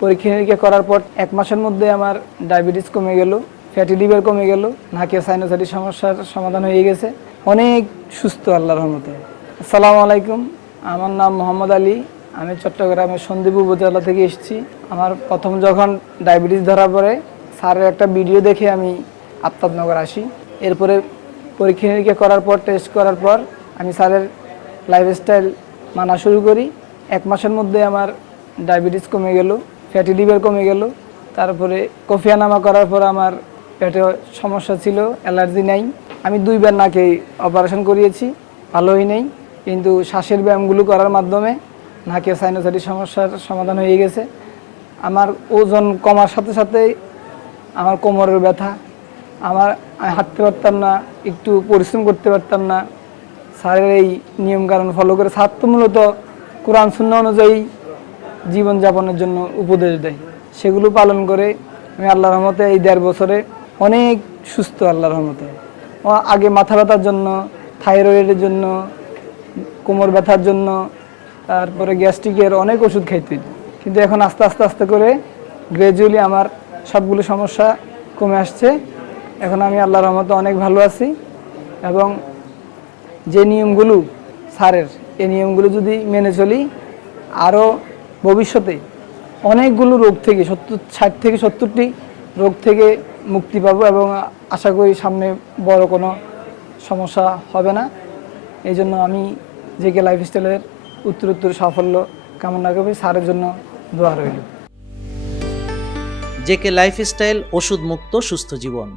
পরীক্ষা নিরীক্ষা করার পর 1 মাসের মধ্যে আমার ডায়াবেটিস কমে গেল, ফ্যাটি লিভার কমে গেল, নাকে সাইনোসাইটিস সমস্যার সমাধান হয়ে গেছে। অনেক সুস্থ আল্লাহর রহমতে। আসসালামু আলাইকুম, আমার নাম মোহাম্মদ আলী। আমি চট্টগ্রামের সন্দ্বীপ উপজেলা থেকে এসেছি। আমার প্রথম যখন ডায়াবেটিস ধরা পড়ে, স্যারের একটা ভিডিও দেখে আমি আফতাবনগর আসি। এরপরে পরীক্ষা নিরীক্ষা করার পর, টেস্ট করার পর আমি স্যারের লাইফস্টাইল মানা শুরু করি। 1 মাসের মধ্যে আমার ডায়াবেটিস কমে গেল, ফ্যাটি লিভার কমে গেল। তারপরে কফিয়ানামা করার পর আমার পেটে সমস্যা ছিল, অ্যালার্জি নাই। আমি 2বার নাকে অপারেশন করিয়েছি, ভালোই নেই। কিন্তু শ্বাসের ব্যায়ামগুলো করার মাধ্যমে নাকে সাইনোসাইটিস সমস্যার সমাধান হয়ে গেছে। আমার ওজন কমার সাথে সাথে আমার কোমরের ব্যথা, আমি হাঁটতে পারতাম না, একটু পরিশ্রম করতে পারতাম না। স্যারের এই নিয়মকানুন ফলো করে, স্যার তো মূলত কোরআন সুন্নাহ অনুযায়ী জীবনযাপনের জন্য উপদেশ দেয়, সেগুলো পালন করে আমি আল্লাহর রহমতে এই 1.5 বছরে অনেক সুস্থ আল্লাহর রহমতে। আগে মাথা ব্যথার জন্য, থাইরয়েডের জন্য, কোমর ব্যথার জন্য, তারপরে গ্যাস্ট্রিকের অনেক ওষুধ খাইতে, কিন্তু এখন আস্তে আস্তে আস্তে করে গ্র্যাজুয়ালি আমার সবগুলো সমস্যা কমে আসছে। এখন আমি আল্লাহর রহমতে অনেক ভালো আছি। এবং যে নিয়মগুলো স্যারের, এই নিয়মগুলো যদি মেনে চলি, আরও ভবিষ্যতে অনেকগুলো রোগ থেকে 60 থেকে 70টি রোগ থেকে মুক্তি পাবো এবং আশা করি সামনে বড় কোনো সমস্যা হবে না। এই জন্য আমি জেকে লাইফস্টাইলের উত্তরোত্তর সাফল্য কামনা করি। স্যারের জন্য দোয়া রইল। জেকে লাইফস্টাইল, ওষুধ মুক্ত সুস্থ জীবন।